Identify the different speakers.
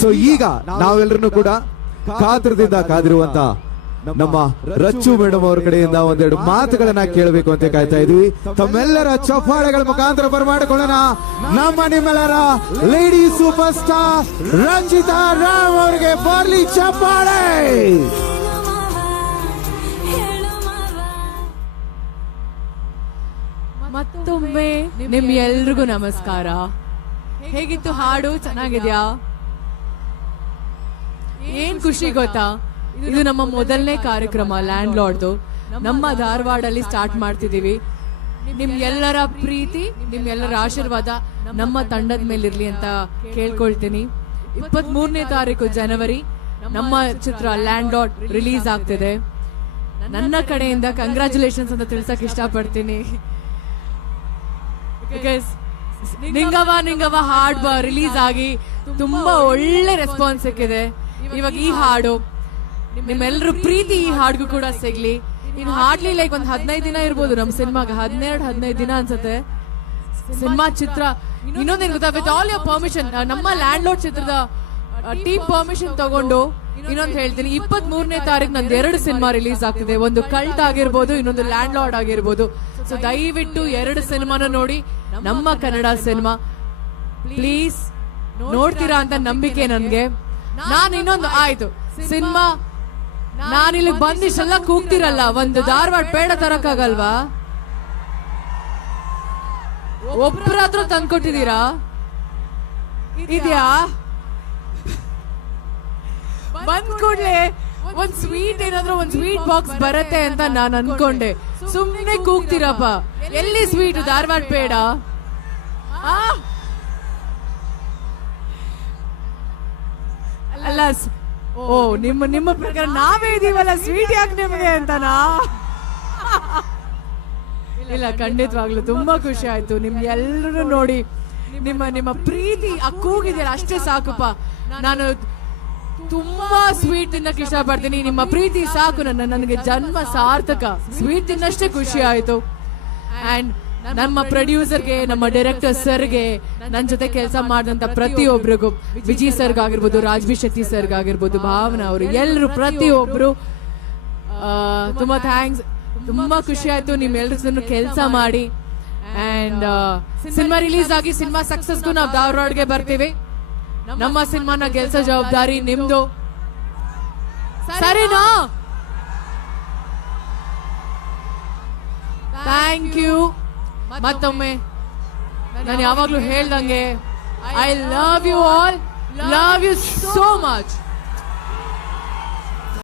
Speaker 1: So ಈಗ ನಾವೆಲ್ಲರೂ ಕೂಡ ಕಾತರದಿಂದ ಕಾದಿರುವಂತ ನಮ್ಮ ರಚ್ಚು ಮೇಡಮ್ ಅವ್ರ ಕಡೆಯಿಂದ ಒಂದೆರಡು ಮಾತುಗಳನ್ನ ಕೇಳಬೇಕು ಅಂತ ಕಾಯ್ತಾ ಇದೀವಿ. ತಮ್ಮೆಲ್ಲರ ಚಪ್ಪಾಳೆಗಳ ಮುಖಾಂತರ ಬರಮಾಡಿಕೊಳ್ಳೋಣ. ನಮ್ಮ ನಿಮ್ಮೆಲ್ಲರ lady super star Ranjitha Ram ಅವರಿಗೆ ಬರ್ಲಿ ಚಪ್ಪಾಳೆ.
Speaker 2: ಮತ್ತೊಮ್ಮೆ ನಿಮ್ ಎಲ್ರಿಗೂ ನಮಸ್ಕಾರ. ಹೇಗಿತ್ತು ಹಾಡು? ಚೆನ್ನಾಗಿದ್ಯಾ? ಏನ್ ಖುಷಿ ಗೊತ್ತಾ? ಇದು ನಮ್ಮ ಮೊದಲನೇ ಕಾರ್ಯಕ್ರಮ ಲ್ಯಾಂಡ್ ಲಾರ್ಡ್ದು ನಮ್ಮ ಧಾರವಾಡಲ್ಲಿ ಸ್ಟಾರ್ಟ್ ಮಾಡ್ತಿದೀವಿ ನಿಮ್ ಎಲ್ಲರ ಪ್ರೀತಿ, ನಿಮ್ ಎಲ್ಲರ ಆಶೀರ್ವಾದ ನಮ್ಮ ತಂಡದ ಮೇಲಿರ್ಲಿ ಅಂತ ಕೇಳ್ಕೊಳ್ತೀನಿ. ಇಪ್ಪತ್ತ್ ಮೂರನೇ ತಾರೀಕು ಜನವರಿ, ನಮ್ಮ ಚಿತ್ರ ಲ್ಯಾಂಡ್ ಡಾಟ್ ರಿಲೀಸ್ ಆಗ್ತಿದೆ. ನನ್ನ ಕಡೆಯಿಂದ ಕಂಗ್ರ್ಯಾಚುಲೇಷನ್ಸ್ ಅಂತ ತಿಳ್ಸಕ್ ಇಷ್ಟಪಡ್ತೀನಿ. ಪಡ್ತೀನಿ ನಿಂಗವ ನಿಂಗವ ಹಾಡ್ ರಿಲೀಸ್ ಆಗಿ ತುಂಬಾ ಒಳ್ಳೆ ರೆಸ್ಪಾನ್ಸ್ ಸಿಕ್ಕಿದೆ. ಇವಾಗ ಈ ಹಾಡು ನಿಮ್ಮೆಲ್ಲರೂ ಪ್ರೀತಿ ಈ ಹಾಡ್ಗೂ ಕೂಡ ಸಿಗ್ಲಿ. ಇನ್ನು ಹಾಡ್ಲಿ ಲೈಕ್ ಒಂದ್ ಹದಿನೈದು ದಿನ ಇರ್ಬೋದು ನಮ್ ಸಿನಿಮಾಗ ಹದಿನೆರಡು ಹದಿನೈದು ದಿನ ಅನ್ಸುತ್ತೆ. ಸಿನಿಮಾ ಚಿತ್ರ ಇನ್ನೊಂದೇನ್ ಗೊತ್ತಾ ವಿತ್ ಆಲ್ ಯೋರ್ ಪರ್ಮಿಷನ್ ನಮ್ಮ ಲ್ಯಾಂಡ್ ಲೋಡ್ ಚಿತ್ರದ ಟೀಮ್ ಪರ್ಮಿಷನ್ ತಗೊಂಡು ಇನ್ನೊಂದು ಹೇಳ್ತೀನಿ. ಇಪ್ಪತ್ತ್ ಮೂರನೇ ತಾರೀಕು ನಂದು ಎರಡು ಸಿನಿಮಾ ರಿಲೀಸ್ ಆಗ್ತಿದೆ. ಒಂದು ಕಲ್ಟ್ ಆಗಿರ್ಬೋದು, ಇನ್ನೊಂದು ಲ್ಯಾಂಡ್ ಲಾರ್ಡ್ ಆಗಿರ್ಬೋದು. ಸೊ ದಯವಿಟ್ಟು ಎರಡು ಸಿನಿಮಾನ ನೋಡಿ. ನಮ್ಮ ಕನ್ನಡ ಸಿನಿಮಾ. ಪ್ಲೀಸ್ ನೋಡ್ತೀರಾ ಅಂತ ನಂಬಿಕೆ ನನ್ಗೆ. ನಾನು ಇನ್ನೊಂದು ಆಯ್ತು. ಸಿನಿಮಾ, ನಾನಿಲ್ಲಿ ಬಂದಿಷ್ಟೆಲ್ಲ ಕೂಗ್ತಿರಲ್ಲ, ಒಂದು ಧಾರವಾಡ ಪೇಡ ತರಕ್ಕಾಗಲ್ವಾ? ಒಬ್ರಾದ್ರೂ ತಂದ್ಕೊಟ್ಟಿದ್ದೀರಾ? ಇದ್ಯಾ? ಬಂದ್ ಕೂಡ್ಲೆ ಒಂದ್ ಸ್ವೀಟ್ ಏನಾದ್ರು, ಒಂದ್ ಸ್ವೀಟ್ ಬಾಕ್ಸ್ ಬರತ್ತೆ ಅಂತ ನಾನ್ ಅನ್ಕೊಂಡೆ. ಸುಮ್ನೆ ಕೂಗ್ತಿರಪ್ಪ. ಎಲ್ಲಿ ಸ್ವೀಟ್, ಧಾರವಾಡ ಪೇಡ? ಅಲ್ಲ ಓ, ನಿಮ್ಮ ನಿಮ್ಮ ಪ್ರಕಾರ ನಾವೇ ಇದೀವಲ್ಲ? ಸ್ವೀಟ್ ಯಾಕೆ ನಿಮಗೆ ಅಂತನಾ? ಇಲ್ಲ, ಖಂಡಿತವಾಗ್ಲು ತುಂಬಾ ಖುಷಿ ಆಯ್ತು. ನಿಮ್ ಎಲ್ಲರೂ ನೋಡಿ, ನಿಮ್ಮ ನಿಮ್ಮ ಪ್ರೀತಿ ಆ ಕೂಗಿದೆಯಲ್ಲ ಅಷ್ಟೇ ಸಾಕುಪ್ಪ ನಾನು ತುಂಬಾ ಸ್ವೀಟ್ ತಿನ್ನಕ್ ಇಷ್ಟಪಡ್ತೀನಿ. ನಿಮ್ಮ ಪ್ರೀತಿ ಸಾಕು ನನ್ನ, ನನಗೆ ಜನ್ಮ ಸಾರ್ಥಕ. ಸ್ವೀಟ್ ತಿನ್ನಷ್ಟೇ ಖುಷಿ ಆಯ್ತು. ಅಂಡ್ ನಮ್ಮ ಪ್ರೊಡ್ಯೂಸರ್ಗೆ ನಮ್ಮ ಡೈರೆಕ್ಟರ್ ಸರ್ಗೆ ನನ್ನ ಜೊತೆ ಕೆಲಸ ಮಾಡಿದಂತ ಪ್ರತಿಯೊಬ್ಬರಿಗೂ ವಿಜಯ್ ಸರ್ಗ್ ಆಗಿರ್ಬೋದು ರಾಜ್ವಿ ಶೆಟ್ಟಿ ಸರ್ಗ್ ಆಗಿರ್ಬೋದು ಭಾವನಾ ಅವರು ಎಲ್ಲರೂ ಪ್ರತಿಯೊಬ್ಬರು ತುಂಬಾ ಥ್ಯಾಂಕ್ಸ್ ತುಂಬಾ ಖುಷಿ ಆಯ್ತು ನಿಮ್ಮೆಲ್ಲರ ಕೆಲಸ ಮಾಡಿ. ಅಂಡ್ ಸಿನಿಮಾ ರಿಲೀಸ್ ಆಗಿ ಸಿನಿಮಾ ಸಕ್ಸಸ್ಗೂ ನಾವು ಧಾರವಾಡ್ಗೆ ಬರ್ತೀವಿ. ನಮ್ಮ ಸಿನಿಮಾನ ಗೆಲ್ಸೋ ಜವಾಬ್ದಾರಿ ನಿಮ್ದು. ಸರಿನಾ? ಥ್ಯಾಂಕ್ ಯು ಮತ್ತೊಮ್ಮೆ ನಾನು ಯಾವಾಗ್ಲೂ ಹೇಳ್ದಂಗೆ I love you all love you so much